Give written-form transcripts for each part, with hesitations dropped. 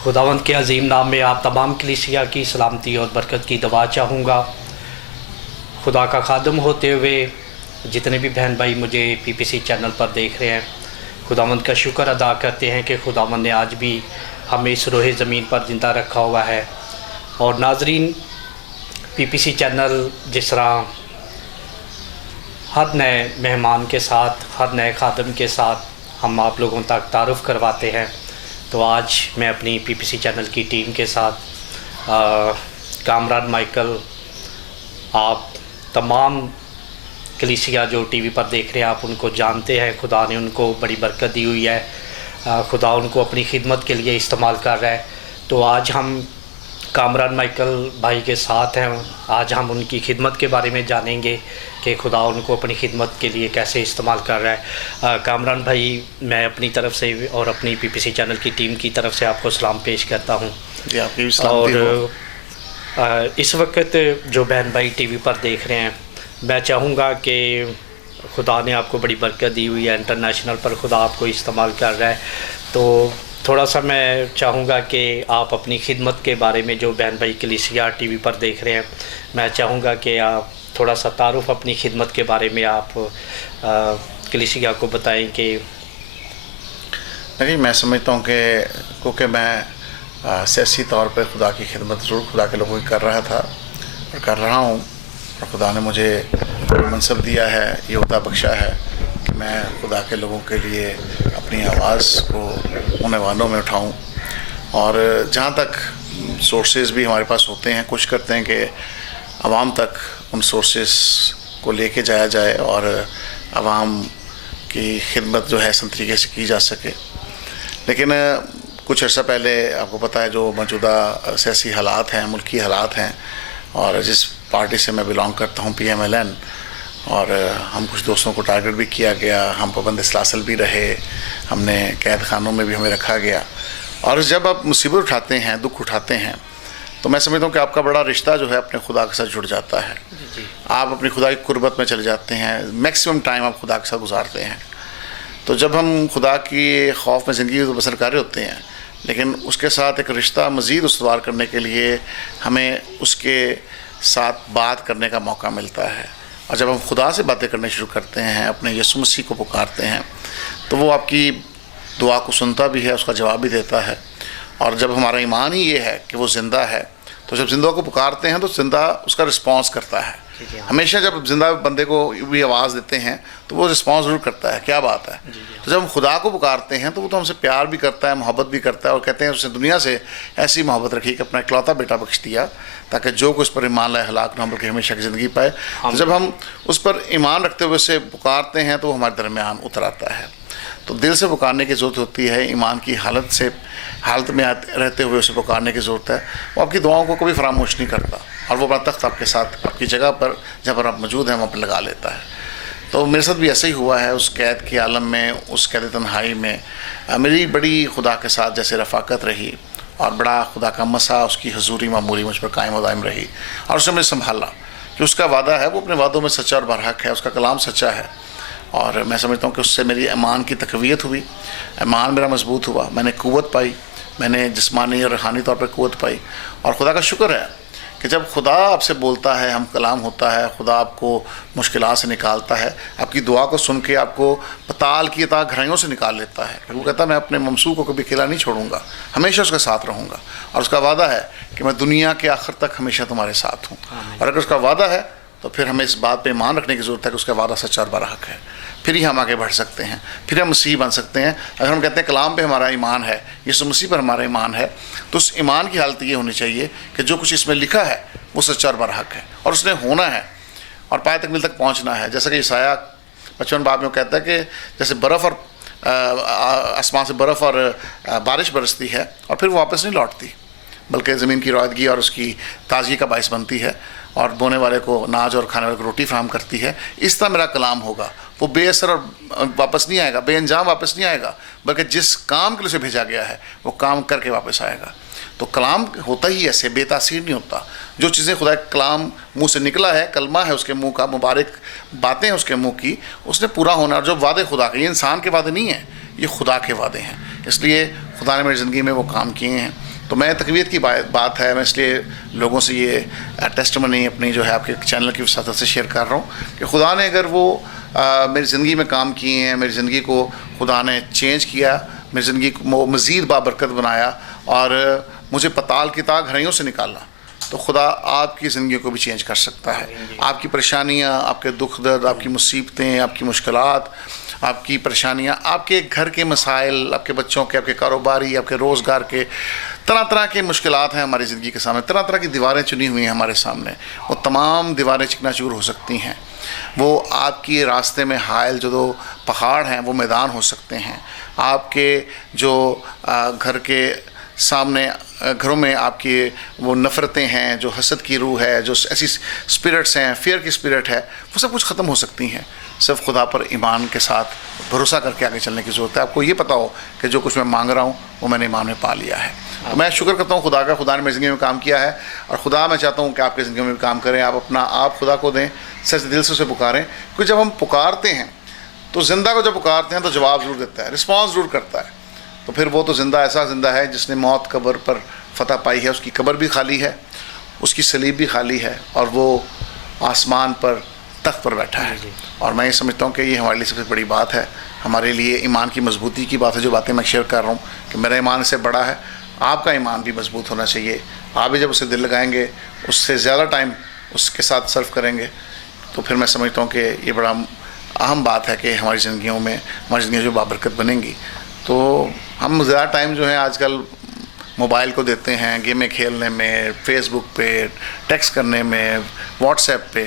खुदावंद के अजीम नाम में आप तमाम कलीसिया की सलामती और बरकत की दुआ चाहूँगा। खुदा का खादम होते हुए जितने भी बहन भाई मुझे पीपीसी चैनल पर देख रहे हैं, खुदावंद का शुक्र अदा करते हैं कि खुदावंद ने आज भी हमें इस रोहे ज़मीन पर ज़िंदा रखा हुआ है। और नाजरीन, पीपीसी चैनल जिस तरह हर नए मेहमान के साथ, हर नए खादम के साथ हम आप लोगों तक तारुफ़ करवाते हैं, तो आज मैं अपनी पीपीसी चैनल की टीम के साथ कामरान माइकल, आप तमाम कलीसिया जो टीवी पर देख रहे हैं, आप उनको जानते हैं। खुदा ने उनको बड़ी बरकत दी हुई है, खुदा उनको अपनी खिदमत के लिए इस्तेमाल कर रहा है। तो आज हम कामरान माइकल भाई के साथ हैं। आज हम उनकी खिदमत के बारे में जानेंगे कि खुदा उनको अपनी खिदमत के लिए कैसे इस्तेमाल कर रहा है। कामरान भाई, मैं अपनी तरफ से और अपनी पीपीसी चैनल की टीम की तरफ से आपको सलाम पेश करता हूं। जी, आपकी भी सलामती और इस वक्त जो बहन भाई टीवी पर देख रहे हैं, मैं चाहूँगा कि खुदा ने आपको बड़ी बरकत दी हुई है, इंटरनेशनल पर खुदा आपको इस्तेमाल कर रहा है। तो थोड़ा सा मैं चाहूँगा कि आप अपनी खिदमत के बारे में, जो बहन भाई कलीसिया टीवी पर देख रहे हैं, मैं चाहूँगा कि आप थोड़ा सा तारुफ़ अपनी खिदमत के बारे में आप कलीसिया को बताएं। कि नहीं, मैं समझता हूँ कि क्योंकि मैं सियासी तौर पर खुदा की खिदमत ज़रूर खुदा के लोगों की कर रहा था और कर रहा हूँ, और खुदा ने मुझे मनसब दिया है, ये अहदा बख्शा है कि मैं खुदा के लोगों के लिए अपनी आवाज़ को उन ऐवानों में उठाऊं। और जहाँ तक सोर्सेज़ भी हमारे पास होते हैं, कोशिश करते हैं कि आवाम तक उन सोर्सेज़ को लेके जाया जाए और आवाम की खिदमत जो है इस तरीके से की जा सके। लेकिन कुछ अर्सा पहले आपको पता है जो मौजूदा सियासी हालात हैं, मुल्की हालात हैं, और जिस पार्टी से मैं बिलोंग करता हूँ, PMLN, और हम कुछ दोस्तों को टारगेट भी किया गया, हम पाबंद सलासल भी रहे, हमने कैद खानों में भी हमें रखा गया। और जब आप मुसीबत उठाते हैं, दुख उठाते हैं, तो मैं समझता हूँ कि आपका बड़ा रिश्ता जो है अपने खुदा के साथ जुड़ जाता है। आप अपनी खुदा की कुर्बत में चले जाते हैं, मैक्सिमम टाइम आप खुदा के साथ गुजारते हैं। तो जब हम खुदा की खौफ में ज़िंदगी बसर कर रहे होते हैं, लेकिन उसके साथ एक रिश्ता मज़ीद उसवार करने के लिए हमें उसके साथ बात करने का मौका मिलता है। और जब हम खुदा से बातें करने शुरू करते हैं, अपने यीशु मसीह को पुकारते हैं, तो वो आपकी दुआ को सुनता भी है, उसका जवाब भी देता है। और जब हमारा ईमान ही ये है कि वो ज़िंदा है, तो जब ज़िंदा को पुकारते हैं तो ज़िंदा उसका रिस्पांस करता है। हमेशा जब ज़िंदा बंदे को भी आवाज़ देते हैं तो वो रिस्पांस ज़रूर करता है। क्या बात है। तो जब हम खुदा को पुकारते हैं तो वो तो हमसे प्यार भी करता है, मोहब्बत भी करता है, और कहते हैं उसने दुनिया से ऐसी मोहब्बत रखी कि अपना इकलौता बेटा बख्श दिया ताकि जो कोई उस पर ईमान लाए हलाक ना हो बल्कि हमेशा की ज़िंदगी पाए। तो जब हम उस पर ईमान रखते हुए उसे पुकारते हैं तो वो हमारे दरमियान उतर आता है। तो दिल से पुकारने की ज़रूरत होती है, ईमान की हालत में रहते हुए उसे पुकारने की ज़रूरत है। वो आपकी दुआओं को कभी फरामोश नहीं करता, और वो अपना तख्त आपके साथ आपकी जगह पर जहाँ पर आप मौजूद हैं वहाँ पर लगा लेता है। तो मेरे साथ भी ऐसा ही हुआ है। उस कैद के आलम में, उस कैद तन्हाई में मेरी बड़ी खुदा के साथ जैसे रफ़ाकत रही, और बड़ा खुदा का मसा, उसकी हजूरी मामूली मुझ पर कायम व दायम रही, और उसने मुझे संभाला कि उसका वादा है वो अपने वादों में सच्चा और बरहक है, उसका कलाम सच्चा है। और मैं समझता हूँ कि उससे मेरी ईमान की तक़वियत हुई, ईमान मेरा मजबूत हुआ, मैंने क़ुव्वत पाई, मैंने जिस्मानी और रूहानी तौर पर क़ुव्वत पाई। और खुदा का शुक्र है कि जब खुदा आपसे बोलता है, हम कलाम होता है, खुदा आपको मुश्किलात से निकालता है, आपकी दुआ को सुन के आपको पताल की अता गहराइयों से निकाल लेता है। वो कहता है मैं अपने ममसू को कभी अकेला नहीं छोड़ूंगा, हमेशा उसके साथ रहूँगा, और उसका वादा है कि मैं दुनिया के आखिर तक हमेशा तुम्हारे साथ हूँ। और अगर उसका वादा है तो फिर हमें इस बात पे ईमान रखने की ज़रूरत है कि उसका वादा सच्चा और बरहक है। फिर ही हम आगे बढ़ सकते हैं, फिर हम मसीह बन सकते हैं। अगर हम कहते हैं कलाम पे हमारा ईमान है, यीशु मसीह पर हमारा ईमान है, तो उस ईमान की हालत ये होनी चाहिए कि जो कुछ इसमें लिखा है वो सच्चा और बरहक है, और उसने होना है, और पाए तकमील तक पहुँचना है। जैसा कि ईसाया 55 बाब में कहता है कि जैसे बर्फ़ और आसमान से बर्फ़ और बारिश बरसती है और फिर वो वापस नहीं लौटती, बल्कि ज़मीन की रौदगी और उसकी ताज़गी का बाइस बनती है, और बोने वाले को नाज और खाने वाले को रोटी फराहम करती है। इस तरह मेरा कलाम होगा, वो बेअसर और वापस नहीं आएगा, बेअंजाम वापस नहीं आएगा, बल्कि जिस काम के लिए उसे भेजा गया है वो काम करके वापस आएगा। तो कलाम होता ही ऐसे, बेतासीर नहीं होता। जो चीज़ें खुदा के कलाम मुंह से निकला है, कलमा है उसके मुंह का, मुबारक बातें हैं उसके मुंह की, उसने पूरा होना। और जो वादे खुदा के, ये इंसान के वादे नहीं हैं, ये खुदा के वादे हैं। इसलिए खुदा ने मेरी ज़िंदगी में वो काम किए हैं। तो मैं तकवीत की बात है, मैं इसलिए लोगों से ये टेस्टमनी अपनी जो है आपके चैनल की वसात से शेयर कर रहा हूँ कि खुदा ने अगर वो मेरी ज़िंदगी में काम किए हैं, मेरी ज़िंदगी को खुदा ने चेंज किया, मेरी ज़िंदगी को मज़ीद बाबरकत बनाया और मुझे पताल की ताक घड़ियों से निकाला, तो खुदा आपकी ज़िंदगी को भी चेंज कर सकता है। आपकी परेशानियाँ, आपके दुख दर्द, आपकी मुसीबतें, आपकी मुश्किलात, आपकी परेशानियाँ, आपके घर के मसाइल, आपके बच्चों के, आपके कारोबारी, आपके रोज़गार के, तरह तरह के मुश्किलात हैं हमारी ज़िंदगी के सामने, तरह तरह की दीवारें चुनी हुई हैं हमारे सामने, वो तमाम दीवारें चिकनाचूर हो सकती हैं। वो आपके रास्ते में हायल जो पहाड़ हैं वो मैदान हो सकते हैं। आपके जो घर के सामने घरों में आपकी वो नफ़रतें हैं, जो हसद की रूह है, जो ऐसी स्पिरिट्स हैं, फियर की स्पिरिट है, वो सब कुछ ख़त्म हो सकती हैं। सिर्फ खुदा पर ईमान के साथ भरोसा करके आगे चलने की ज़रूरत है। आपको ये पता हो कि जो कुछ मैं मांग रहा हूँ वो मैंने ईमान में पा लिया है। तो मैं शुक्र करता हूँ खुदा का, खुदा ने मेरी ज़िंदगी में काम किया है और खुदा मैं चाहता हूँ कि आपकी ज़िंदगी में भी काम करें। आप अपना आप खुदा को दें, सच दिल से उसे पुकारें, क्योंकि जब हम पुकारते हैं तो ज़िंदा को जब पुकारते हैं तो जवाब ज़रूर देता है, रिस्पॉन्स ज़रूर करता है। तो फिर वो तो ज़िंदा ऐसा ज़िंदा है जिसने मौत कब्र पर फतह पाई है, उसकी कब्र भी खाली है, उसकी सलीब भी खाली है और वो आसमान पर तख्त पर बैठा है। और मैं ये समझता हूँ कि ये हमारे लिए सबसे बड़ी बात है, हमारे लिए ईमान की मजबूती की बात है। जो बातें मैं शेयर कर रहा हूँ कि मेरा ईमान इससे बड़ा है, आपका ईमान भी मजबूत होना चाहिए। आप भी जब उसे दिल लगाएंगे, उससे ज़्यादा टाइम उसके साथ सर्व करेंगे, तो फिर मैं समझता हूँ कि ये बड़ा अहम बात है कि हमारी ज़िंदगियों में, हमारी ज़िंदगी जो बाबरकत बनेंगी। तो हम ज़्यादा टाइम जो है आजकल मोबाइल को देते हैं, गेमें खेलने में, फेसबुक पे टेक्स्ट करने में, व्हाट्सएप पे।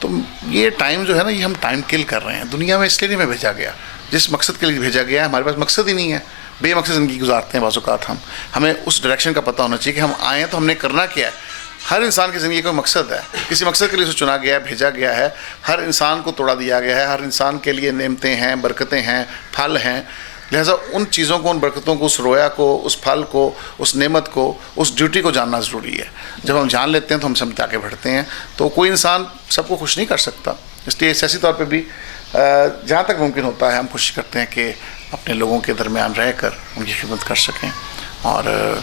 तो ये टाइम जो है ना, ये हम टाइम किल कर रहे हैं। दुनिया में इसलिए नहीं मैं भेजा गया, जिस मकसद के लिए भेजा गया है हमारे पास मकसद ही नहीं है, बेमकसद ज़िंदगी गुजारते हैं बाज़-औक़ात हम। हमें उस डायरेक्शन का पता होना चाहिए कि हम आए हैं तो हमने करना क्या है। हर इंसान की ज़िंदगी का मकसद है, किसी मकसद के लिए उसे चुना गया है, भेजा गया है। हर इंसान को तोड़ा दिया गया है, हर इंसान के लिए नेमतें हैं, बरकतें हैं, फल हैं। लिहाजा उन चीज़ों को, उन बरकतों को, उस रोया को, उस फल को, उस नेमत को, उस ड्यूटी को जानना ज़रूरी है। जब हम जान लेते हैं तो हम समझ आगे बढ़ते हैं। तो कोई इंसान सबको खुश नहीं कर सकता, इसलिए सियासी तौर पे भी जहाँ तक मुमकिन होता है हम कोशिश करते हैं कि अपने लोगों के दरमियान रहकर उनकी खिदमत कर सकें। और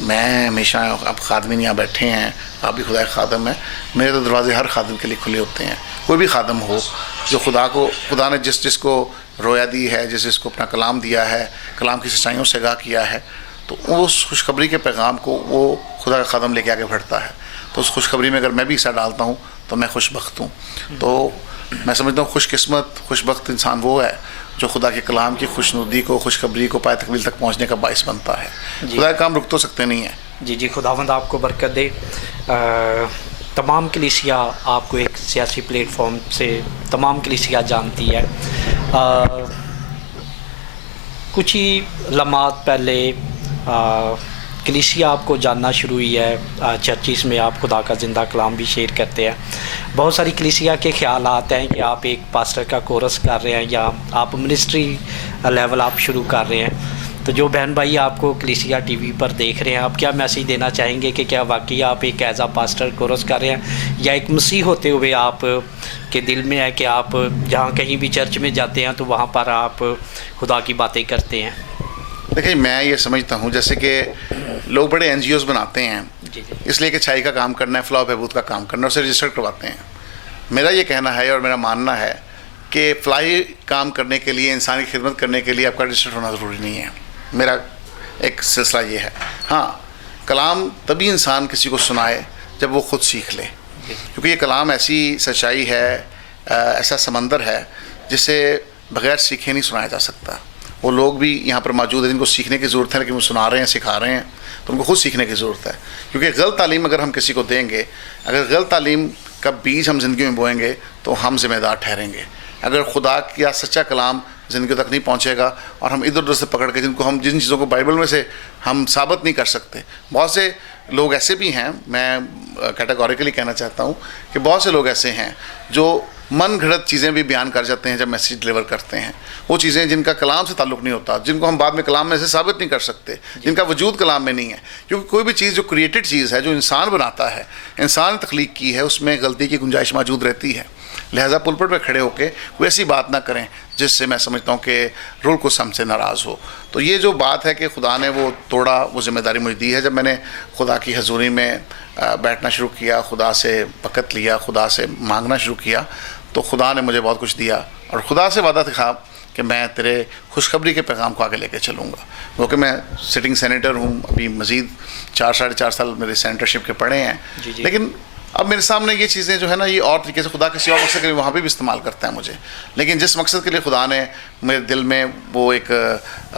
मैं हमेशा, आप खादमिन यहाँ बैठे हैं, आप भी खुदा के खादम हैं, मेरे तो दरवाजे हर खादम के लिए खुले होते हैं। कोई भी खादम हो जो खुदा ने जिसको रोया दी है, जिसको अपना कलाम दिया है, कलाम की सच्चाइयों से आगाह किया है, तो उस खुशखबरी के पैगाम को वो खुदा का खादम लेके आगे बढ़ता है। तो उस खुशखबरी में अगर मैं भी हिस्सा डालता हूँ तो मैं खुशबख्त हूँ। तो मैं समझता हूँ खुशकिस्मत, खुशबख्त इंसान वो है जो खुदा के कलाम की खुशनुदी को, खुशखबरी को पाए तकमील तक पहुँचने का बाइस बनता है। खुदा का काम रुक तो सकते नहीं है। जी, खुदावंद आपको बरकत दे। तमाम कलीसिया आपको एक सियासी प्लेटफॉर्म से तमाम कलीसिया जानती है। कुछ ही लम्हात पहले कलीसिया आपको जानना शुरू हुई है, चर्चिस में आप खुदा का ज़िंदा कलाम भी शेयर करते हैं। बहुत सारी कलीसिया के ख्याल आते हैं कि आप एक पास्टर का कोर्स कर रहे हैं या आप मिनिस्ट्री लेवल आप शुरू कर रहे हैं। तो जो बहन भाई आपको कलीसिया टीवी पर देख रहे हैं, आप क्या मैसेज देना चाहेंगे कि क्या वाकई आप एक एज आ पास्टर कोर्स कर रहे हैं, या एक मसीह होते हुए आप के दिल में है कि आप जहाँ कहीं भी चर्च में जाते हैं तो वहाँ पर आप खुदा की बातें करते हैं? देखिए, मैं ये समझता हूँ जैसे कि लोग बड़े NGOs बनाते हैं इसलिए कि छाई का काम करना है, फ़लाह बहबूद का काम करना है, उसे रजिस्टर करवाते हैं। मेरा ये कहना है और मेरा मानना है कि फ़लाही काम करने के लिए, इंसान की खिदमत करने के लिए आपका रजिस्टर होना ज़रूरी नहीं है। मेरा एक सिलसिला ये है। हाँ, कलाम तभी इंसान किसी को सुनाए जब वो ख़ुद सीख ले, क्योंकि ये कलाम ऐसी सच्चाई है, ऐसा समंदर है जिसे बग़ैर सीखे नहीं सुनाया जा सकता। वो लोग भी यहाँ पर मौजूद हैं जिनको सीखने की ज़रूरत है, लेकिन वो सुना रहे हैं, सिखा रहे हैं, तो उनको खुद सीखने की ज़रूरत है। क्योंकि गलत तालीम अगर हम किसी को देंगे, अगर गलत तालीम का बीज हम ज़िंदगी में बोएंगे तो हम ज़िम्मेदार ठहरेंगे। अगर खुदा का सच्चा कलाम ज़िंदगी तक नहीं पहुँचेगा और हम इधर उधर से पकड़ के जिन चीज़ों को बाइबल में से हम साबित नहीं कर सकते। बहुत से लोग ऐसे भी हैं, मैं कैटेगोरिकली कहना चाहता हूँ कि बहुत से लोग ऐसे हैं जो मन घड़त चीज़ें भी बयान कर जाते हैं जब मैसेज डिलीवर करते हैं। वो चीज़ें जिनका कलाम से ताल्लुक़ नहीं होता, जिनको हम बाद में कलाम में से साबित नहीं कर सकते, जिनका वजूद कलाम में नहीं है। क्योंकि कोई भी चीज़ जो क्रिएटेड चीज़ है, जो इंसान बनाता है, इंसान तख्लीक की है, उसमें गलती की गुंजाइश मौजूद रहती है। लिहाजा पुलपट पे खड़े होकर कोई ऐसी बात ना करें जिससे मैं समझता हूँ कि रूल को हमसे नाराज़ हो। तो ये जो बात है कि खुदा ने वो तोड़ा, वो ज़िम्मेदारी मुझे दी है। जब मैंने खुदा की हजूरी में बैठना शुरू किया, खुदा से वक़्त लिया, खुदा से मांगना शुरू किया, तो खुदा ने मुझे बहुत कुछ दिया। और खुदा से वादा था कि मैं तेरे खुशखबरी के पैगाम को आगे लेके चलूँगा, क्योंकि मैं सिटिंग सेनेटर हूँ। अभी मज़ीद 4-4.5 साल मेरे सेनेटरशिप के पड़े हैं। लेकिन अब मेरे सामने ये चीज़ें जो है ना, ये और तरीके से खुदा किसी और मकसद के लिए वहाँ पे भी इस्तेमाल करता है मुझे। लेकिन जिस मकसद के लिए खुदा ने मेरे दिल में वो एक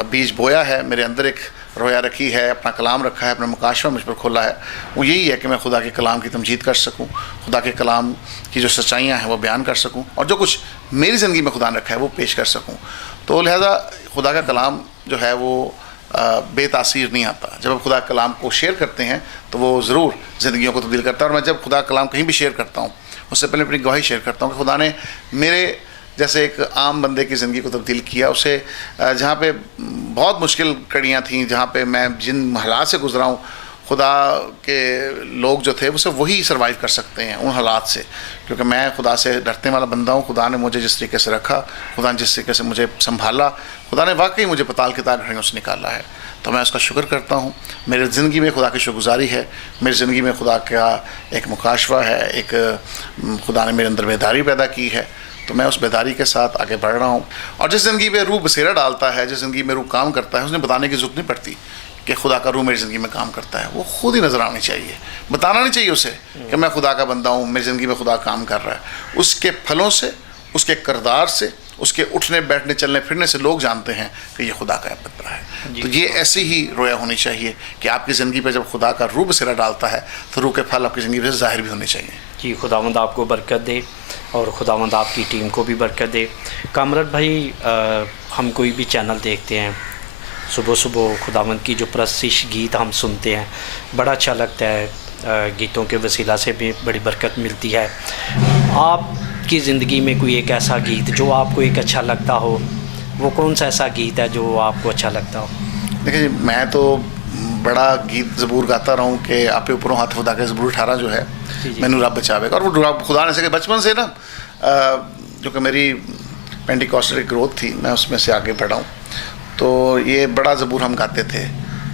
बीज बोया है, मेरे अंदर एक रोया रखी है, अपना कलाम रखा है, अपना मुकाशवा मुझ पर खोला है, वो यही है कि मैं खुदा के कलाम की तमजीद कर सकूँ, खुदा के कलाम की जो सच्चाइयाँ हैं वो बयान कर सकूँ, और जो कुछ मेरी ज़िंदगी में खुदा ने रखा है वो पेश कर सकूँ। तो लिहाजा खुदा का कलाम जो है वो बेतासीर नहीं आता। जब आप खुदा कलाम को शेयर करते हैं तो वो ज़रूर ज़िंदगियों को तब्दील करता है। और मैं जब खुदा कलाम कहीं भी शेयर करता हूँ, उससे पहले अपनी गवाही शेयर करता हूँ कि खुदा ने मेरे जैसे एक आम बंदे की ज़िंदगी को तब्दील किया। उसे जहाँ पे बहुत मुश्किल कड़ियाँ थीं, जहाँ पे मैं जिन हालात से गुज़रा हूँ, खुदा के लोग जो थे वो सब वही सर्वाइव कर सकते हैं उन हालात से, क्योंकि मैं खुदा से डरने वाला बंदा हूँ। खुदा ने मुझे जिस तरीके से रखा, खुदा ने जिस तरीके से मुझे संभाला, खुदा ने वाकई मुझे पताल की ताक घड़ियों से निकाला है। तो मैं उसका शुक्र करता हूँ। मेरी ज़िंदगी में खुदा की शुक्रगुजारी है, मेरी ज़िंदगी में खुदा का एक मुकाशवा है, एक खुदा ने मेरे अंदर बेदारी पैदा की है। तो मैं उस बेदारी के साथ आगे बढ़ रहा हूँ। और जिस ज़िंदगी में रूह बसेरा डालता है, जिस ज़िंदगी में रूह काम करता है, उसने बताने की ज़रूरत नहीं पड़ती कि खुदा का रूह मेरी ज़िंदगी में काम करता है। वो खुद ही नज़र आनी चाहिए, बताना नहीं चाहिए उसे कि मैं खुदा का बंदा हूँ, मेरी ज़िंदगी में खुदा काम कर रहा है। उसके फलों से, उसके किरदार से, उसके उठने बैठने चलने फिरने से लोग जानते हैं कि ये खुदा का बंदा है। तो ये ऐसी ही रोया होनी चाहिए कि आपकी ज़िंदगी पर जब खुदा का रूह बसेरा डालता है तो रूह के फल आपकी ज़िंदगी से ज़ाहिर भी होने चाहिए। जी, खुदावंद आपको बरकत दे और खुदावंद आपकी टीम को भी बरकत दे। कामरान भाई, हम कोई भी चैनल देखते हैं, सुबह सुबह खुदावंद की जो परस्तिश गीत हम सुनते हैं, बड़ा अच्छा लगता है। गीतों के वसीला से भी बड़ी बरकत मिलती है। आपकी ज़िंदगी में कोई एक ऐसा गीत जो आपको एक अच्छा लगता हो, वो कौन सा ऐसा गीत है जो आपको अच्छा लगता हो? देखिए जी, मैं तो बड़ा गीत ज़बूर गाता रहा हूँ कि आपे ऊपरों हाथ खुदा के ज़बूर 18 जो है, मैनू रब बचावेगा। और वो खुदा ने से बचपन से ना, जो कि मेरी पेंटिकॉस्टल ग्रोथ थी, मैं उसमें से आगे बढ़ा हूँ। तो ये बड़ा ज़बूर हम गाते थे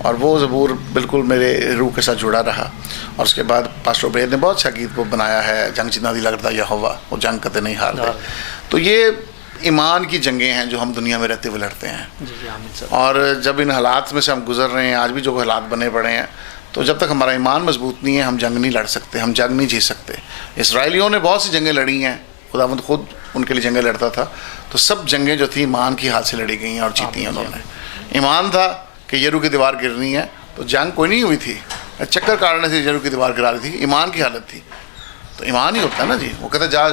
और वो ज़बूर बिल्कुल मेरे रूह के साथ जुड़ा रहा। और उसके बाद पास्टर उबैद ने बहुत अच्छा गीत वो बनाया है, जंग जिन्ना दी लगदा यहोवा, वो जंग कदे नहीं हारते। तो ये ईमान की जंगें हैं जो हम दुनिया में रहते हुए लड़ते हैं। और जब इन हालात में से हम गुजर रहे हैं, आज भी जो हालात बने पड़े हैं, तो जब तक हमारा ईमान मजबूत नहीं है हम जंग नहीं लड़ सकते, हम जंग नहीं जीत सकते। इसराइलियों ने बहुत सी जंगें लड़ी हैं, खुदावंद खुद उनके लिए जंगें लड़ता था। तो सब जंगें जो थी ईमान की हाथ से लड़ी गई हैं और जीती हैं उन्होंने। ईमान था कि यरू की दीवार गिरनी है, तो जंग कोई नहीं हुई थी, चक्कर काटने से यरू की दीवार गिरा रही थी, ईमान की हालत थी। तो ईमान ही होता है ना जी। वो कहते जा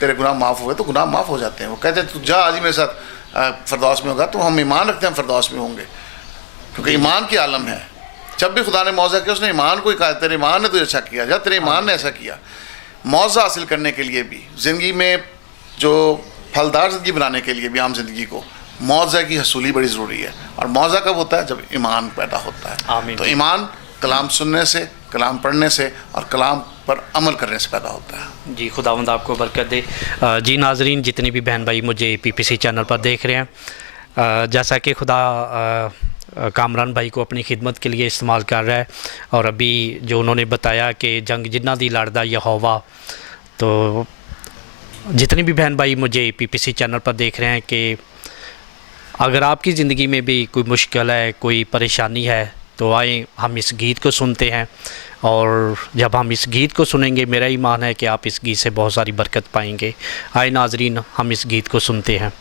तेरे गुनाह माफ़ हुए, तो गुनाह माफ़ हो जाते हैं। वो कहते हैं तू जा आज ही मेरे साथ फरदौस में होगा, तो हम ईमान रखते हैं फरदौस में होंगे, क्योंकि ईमान की आलम है। जब भी खुदा ने मौजा किया उसने ईमान को ही कहा, तेरे ईमान ने तुझे अच्छा किया, जा तेरे ईमान ने ऐसा किया। मौजा हासिल करने के लिए भी, ज़िंदगी में जो फलदार ज़िंदगी बनाने के लिए भी, आम ज़िंदगी को मौजा की हसूली बड़ी ज़रूरी है। और मौजा कब होता है? जब ईमान पैदा होता है। तो ईमान कलाम सुनने से, कलाम पढ़ने से और कलाम पर अमल करने से पैदा होता है। जी, खुदावंद आपको बरकत दे। जी नाजरीन, जितने भी बहन भाई मुझे पीपीसी चैनल पर देख रहे हैं, जैसा कि खुदा कामरान भाई को अपनी खिदमत के लिए इस्तेमाल कर रहा है, और अभी जो उन्होंने बताया कि जंग जिन्ना दी लड़दा यहोवा, तो जितने भी बहन भाई मुझे पीपीसी चैनल पर देख रहे हैं कि अगर आपकी ज़िंदगी में भी कोई मुश्किल है, कोई परेशानी है, तो आए हम इस गीत को सुनते हैं। और जब हम इस गीत को सुनेंगे, मेरा ईमान है कि आप इस गीत से बहुत सारी बरकत पाएंगे। आए नाजरीन, हम इस गीत को सुनते हैं।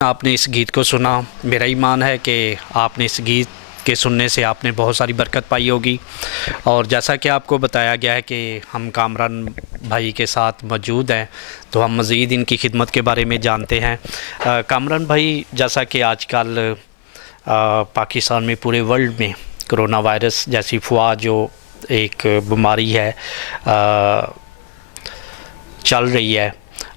आपने इस गीत को सुना, मेरा ईमान है कि आपने इस गीत के सुनने से आपने बहुत सारी बरकत पाई होगी। और जैसा कि आपको बताया गया है कि हम कामरान भाई के साथ मौजूद हैं, तो हम मज़ीद इनकी खिदमत के बारे में जानते हैं। कामरान भाई, जैसा कि आजकल पाकिस्तान में, पूरे वर्ल्ड में कोरोना वायरस जैसी अफवाह जो एक बीमारी है चल रही है,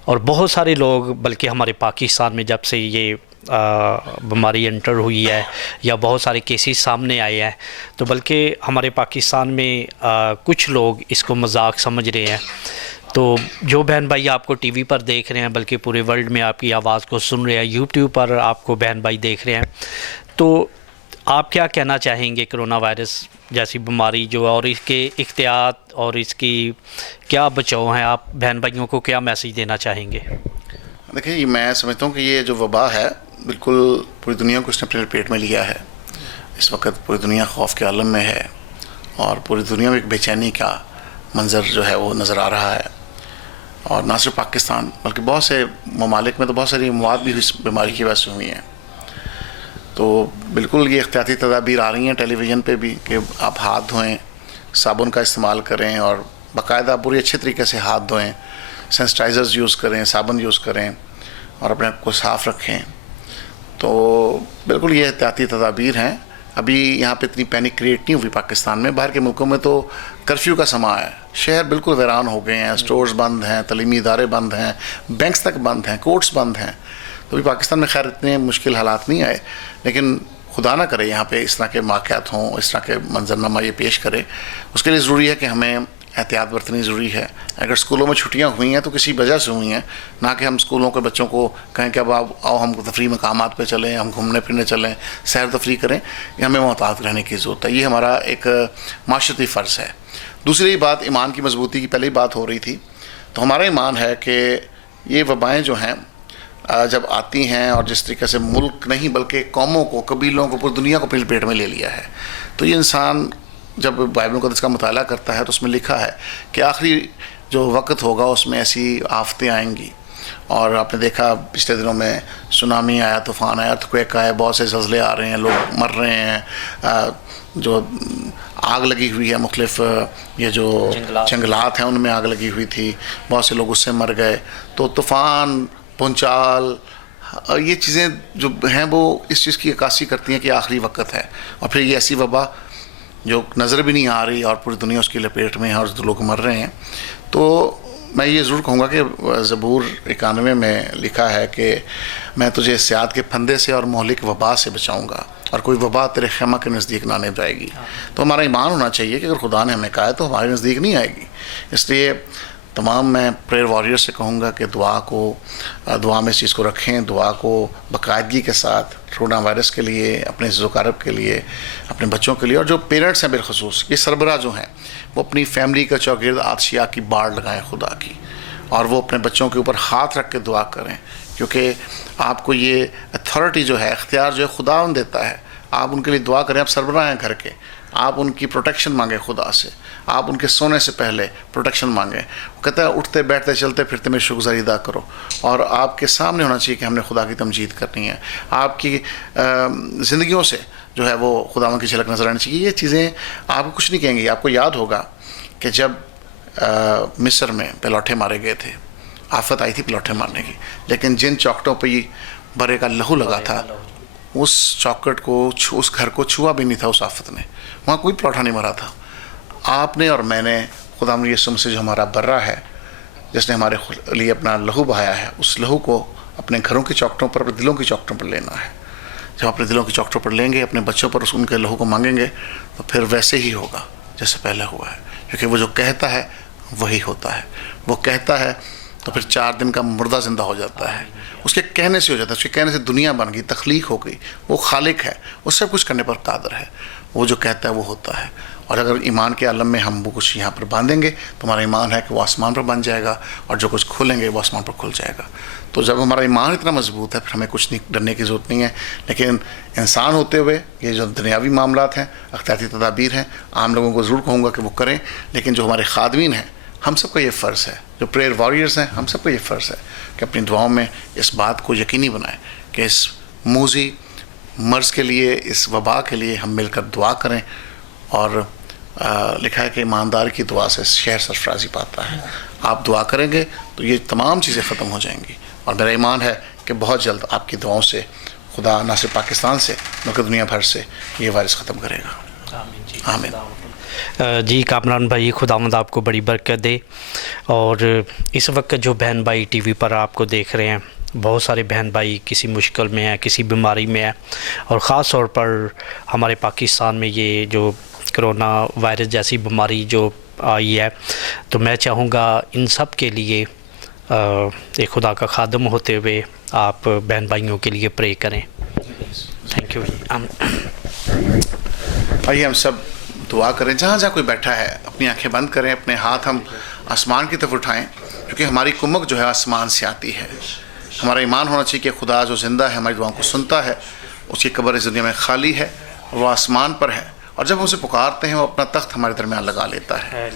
और बहुत सारे लोग, बल्कि हमारे पाकिस्तान में जब से ये बीमारी एंटर हुई है या बहुत सारे केसेस सामने आए हैं, तो बल्कि हमारे पाकिस्तान में कुछ लोग इसको मजाक समझ रहे हैं। तो जो बहन भाई आपको टीवी पर देख रहे हैं, बल्कि पूरे वर्ल्ड में आपकी आवाज़ को सुन रहे हैं, यूट्यूब पर आपको बहन भाई देख रहे हैं, तो आप क्या कहना चाहेंगे कोरोना वायरस जैसी बीमारी जो, और इसके एहतियात और इसकी क्या बचाव हैं, आप बहन भाइयों को क्या मैसेज देना चाहेंगे? देखिए, मैं समझता हूँ कि ये जो वबा है बिल्कुल पूरी दुनिया को इसने अपने लपेट में लिया है। इस वक्त पूरी दुनिया खौफ के आलम में है और पूरी दुनिया में एक बेचैनी का मंज़र जो है वो नज़र आ रहा है। और ना सिर्फ पाकिस्तान बल्कि बहुत से ममालिक में तो बहुत सारी मौत भी इस बीमारी की वजह से हुई हैं। तो बिल्कुल ये एहतियाती तदाबीर आ रही हैं टेलीविज़न पे भी कि आप हाथ धोएं, साबुन का इस्तेमाल करें और बाकायदा पूरी अच्छे तरीके से हाथ धोएं, सैनिटाइज़र्स यूज़ करें, साबुन यूज़ करें और अपने आप को साफ़ रखें। तो बिल्कुल ये एहतियाती तदाबीर हैं। अभी यहाँ पे इतनी पैनिक क्रिएट नहीं हुई पाकिस्तान में। बाहर के मुल्कों में तो कर्फ्यू का समय है, शहर बिल्कुल वीरान हो गए हैं, स्टोर्स बंद हैं, तलीमी इदारे बंद हैं, बैंक्स तक बंद हैं, कोर्ट्स बंद हैं। तो अभी पाकिस्तान में खैर इतने मुश्किल हालात नहीं आए, लेकिन खुदा ना करे यहाँ पे इस तरह के वाक़यात हों, इस तरह के मंजरनामा ये पेश करे। उसके लिए ज़रूरी है कि हमें एहतियात बरतनी ज़रूरी है। अगर स्कूलों में छुट्टियां हुई हैं तो किसी वजह से हुई हैं, ना कि हम स्कूलों के बच्चों को कहें कि अब आओ हम तफरी मकामात पे चलें, हम घूमने फिरने चलें, सैर तफरी करें। ये हमें मोहतात रहने की ज़रूरत है। ये हमारा एक माशरती फ़र्ज़ है। दूसरी बात, ईमान की मजबूती की पहले ही बात हो रही थी। तो हमारा ईमान है कि ये वबाएँ जो हैं जब आती हैं, और जिस तरीके से मुल्क नहीं बल्कि कौमों को, कबीलों को, पूरी दुनिया को अपनी लपेट में ले लिया है, तो ये इंसान जब बाइबल मुक़द्दस का मुताला करता है तो उसमें लिखा है कि आखिरी जो वक्त होगा उसमें ऐसी आफतें आएंगी। और आपने देखा पिछले दिनों में सुनामी आया, तूफ़ान आया, अर्थक्वेक आया, बहुत से ज़लज़ले आ रहे हैं, लोग मर रहे हैं, जो आग लगी हुई है, मुख्तलिफ ये जो जंगलात हैं उनमें आग लगी हुई थी, बहुत से लोग उससे मर गए। तो तूफ़ान, भूचाल, ये चीज़ें जो हैं वो इस चीज़ की अक्कासी करती हैं कि आखिरी वक्त है। और फिर ये ऐसी वबा जो नज़र भी नहीं आ रही और पूरी दुनिया उसकी लपेट में है और लोग मर रहे हैं। तो मैं ये ज़रूर कहूँगा कि ज़बूर 91 में लिखा है कि मैं तुझे सियाद के फंदे से और मोहलिक वबा से बचाऊँगा और कोई वबा तेरे खैमा के नज़दीक ना जाएगी। तो हमारा ईमान होना चाहिए कि अगर खुदा ने हमें कहा है तो हमारे नज़दीक नहीं आएगी। इसलिए तमाम मैं प्रेयर वॉरियर से कहूँगा कि दुआ में इस चीज़ को रखें, दुआ को बाकायदगी के साथ कोरोना वायरस के लिए, अपने ज़ुकारब के लिए, अपने बच्चों के लिए, और जो पेरेंट्स हैं बिलखसूस, ये सरबराह जो हैं, वो अपनी फैमिली का चौगिर्द आतिशिया की बाड़ लगाएं खुदा की, और वो अपने बच्चों के ऊपर हाथ रख के दुआ करें, क्योंकि आपको ये अथॉरिटी जो है, इख्तियार जो है खुदा देता है। आप उनके लिए दुआ करें। आप सरबराह हैं घर के, आप उनकी प्रोटेक्शन मांगें खुदा से, आप उनके सोने से पहले प्रोटेक्शन मांगें। वो कहता है उठते बैठते चलते फिरते में शुक्रगुज़ारी अदा करो, और आपके सामने होना चाहिए कि हमने खुदा की तमजीद करनी है। आपकी ज़िंदगियों से जो है वो खुदावंद की झलक नज़र आनी चाहिए। ये चीज़ें आपको कुछ नहीं कहेंगी। आपको याद होगा कि जब मिस्र में पेलौठे मारे गए थे, आफत आई थी पेलौठे मारने की, लेकिन जिन चौकटों पर ये बरे का लहू लगा था, उस चौकट को, उस घर को छुआ भी नहीं था उस आफत ने, वहाँ कोई पेलौठा नहीं मरा था। आपने और मैंने खुदावंद यीशु मसीह जो हमारा बर्रा है, जिसने हमारे लिए अपना लहू बहाया है, उस लहू को अपने घरों की चौकटों पर, अपने दिलों की चौकटों पर लेना है। जब अपने दिलों की चौकटों पर लेंगे, अपने बच्चों पर उनके लहू को मांगेंगे, तो फिर वैसे ही होगा जैसे पहले हुआ है, क्योंकि वो जो कहता है वही होता है। वो कहता है तो फिर 4 दिन का मुर्दा ज़िंदा हो जाता है। उसके कहने से हो जाता है, उसके कहने से दुनिया बन गई, तख्लीक हो गई। वो खालिक है, वो सब कुछ करने पर कादर है। वो जो कहता है वो होता है। और अगर ईमान के आलम में हम वो कुछ यहाँ पर बांधेंगे तो हमारा ईमान है कि वो आसमान पर बन जाएगा, और जो कुछ खोलेंगे वो आसमान पर खुल जाएगा। तो जब हमारा ईमान इतना मजबूत है, फिर हमें कुछ नहीं डरने की ज़रूरत नहीं है। लेकिन इंसान होते हुए ये जो दुनियावी मामलात हैं, अख्तियाती तदाबीर हैं, आम लोगों को ज़रूर कहूँगा कि वो करें। लेकिन जो हमारे खादमीन हैं, हम सबका ये फ़र्ज़ है, जो प्रेयर वॉरियर्स हैं, हम सबका ये फ़र्ज़ है कि अपनी दुआओं में इस बात को यकीनी बनाएं कि इस मूजी मर्ज़ के लिए, इस वबा के लिए हम मिलकर दुआ करें। और लिखा है कि ईमानदार की दुआ से शहर सरफराजी पाता है। आप दुआ करेंगे तो ये तमाम चीज़ें ख़त्म हो जाएंगी, और मेरा ईमान है कि बहुत जल्द आपकी दुआओं से खुदा न सिर्फ पाकिस्तान से बल्कि दुनिया भर से ये वायरस ख़त्म करेगा। आमीन। जी कामरान भाई, खुदावंद आपको बड़ी बरकत दे। और इस वक्त जो बहन भाई टीवी पर आपको देख रहे हैं, बहुत सारे बहन भाई किसी मुश्किल में है, किसी बीमारी में है, और ख़ास तौर पर हमारे पाकिस्तान में ये जो कोरोना वायरस जैसी बीमारी जो आई है, तो मैं चाहूँगा इन सब के लिए एक खुदा का खादम होते हुए आप बहन भाइयों के लिए प्रे करें। Thank you. आइए हम सब दुआ करें। जहाँ जहाँ कोई बैठा है अपनी आंखें बंद करें, अपने हाथ हम आसमान की तरफ उठाएं, क्योंकि हमारी कुमक जो है आसमान से आती है। हमारा ईमान होना चाहिए कि खुदा जो ज़िंदा है, हमारी दुआओं को सुनता है, उसकी कब्र इस दुनिया में खाली है, वो आसमान पर है, और जब हम उसे पुकारते हैं वो अपना तख्त हमारे दरमियान लगा लेता है।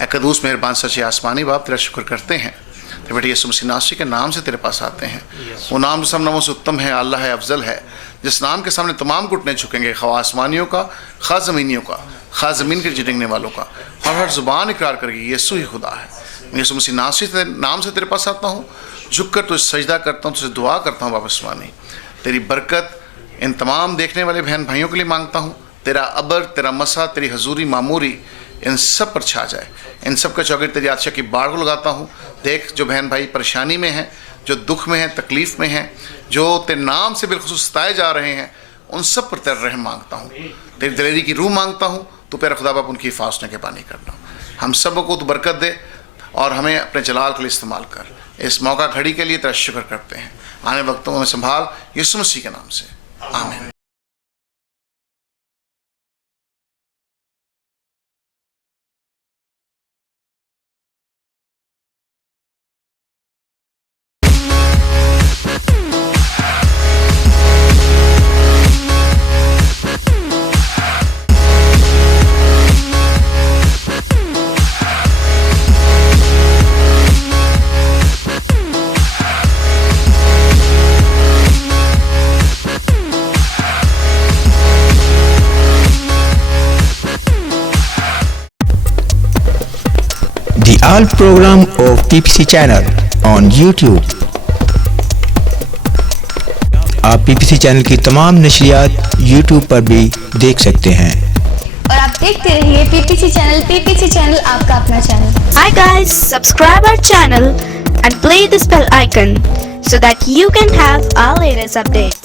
ऐ कदूस मेहरबान सच्चे आसमानी बाप, तेरा शुक्र करते हैं तेरे बेटे यीशु मसीह नासरी के नाम से तेरे पास आते हैं। वो नाम जो सब नामों से उत्तम है, अल्लाह है, अफजल है, जिस नाम के सामने तमाम घुटने झुकेंगे, खा आसमानियों का, खा ज़मीनियों का, खा ज़मीन के झिटकने वालों का, और हर ज़ुबान इकरार करेगी यीशु ही खुदा है। मैं यीशु मसीह नासरी के नाम से तेरे पास आता हूँ, झुक कर तुझे सजदा करता हूँ, तुझे दुआ करता हूँ वापस मानी। तेरी बरकत इन तमाम देखने वाले बहन भाइयों के लिए मांगता हूँ। तेरा अबर, तेरा मसा, तेरी हजूरी, मामूरी इन सब पर छा जाए। इन सब का चौगिर तेरी आदशा की बाढ़ को लगाता हूँ। देख जो बहन भाई परेशानी में हैं, जो दुख में हैं, तकलीफ़ में हैं, जो तेरे नाम से बिलखुसूस सताए जा रहे हैं, उन सब पर तेरा रहम मांगता हूँ। तेरी दिलेरी की रूह मांगता हूँ। तो प्यारा खुदा बाप उनकी हिफाज़त के पानी करना। हम सब को तो बरकत दे और हमें अपने जलाल के लिए इस्तेमाल कर। इस मौका घड़ी के लिए तेरा शुक्र करते हैं। आने वक्तों में संभाल, यीशु मसीह के नाम से, आमीन। All program of PPC channel on YouTube। आप PPC चैनल की तमाम नशरियात YouTube पर भी देख सकते हैं। और आप देखते रहिए PPC चैनल आपका अपना channel. Hi guys, subscribe our channel and play this bell icon so that you can have our latest update.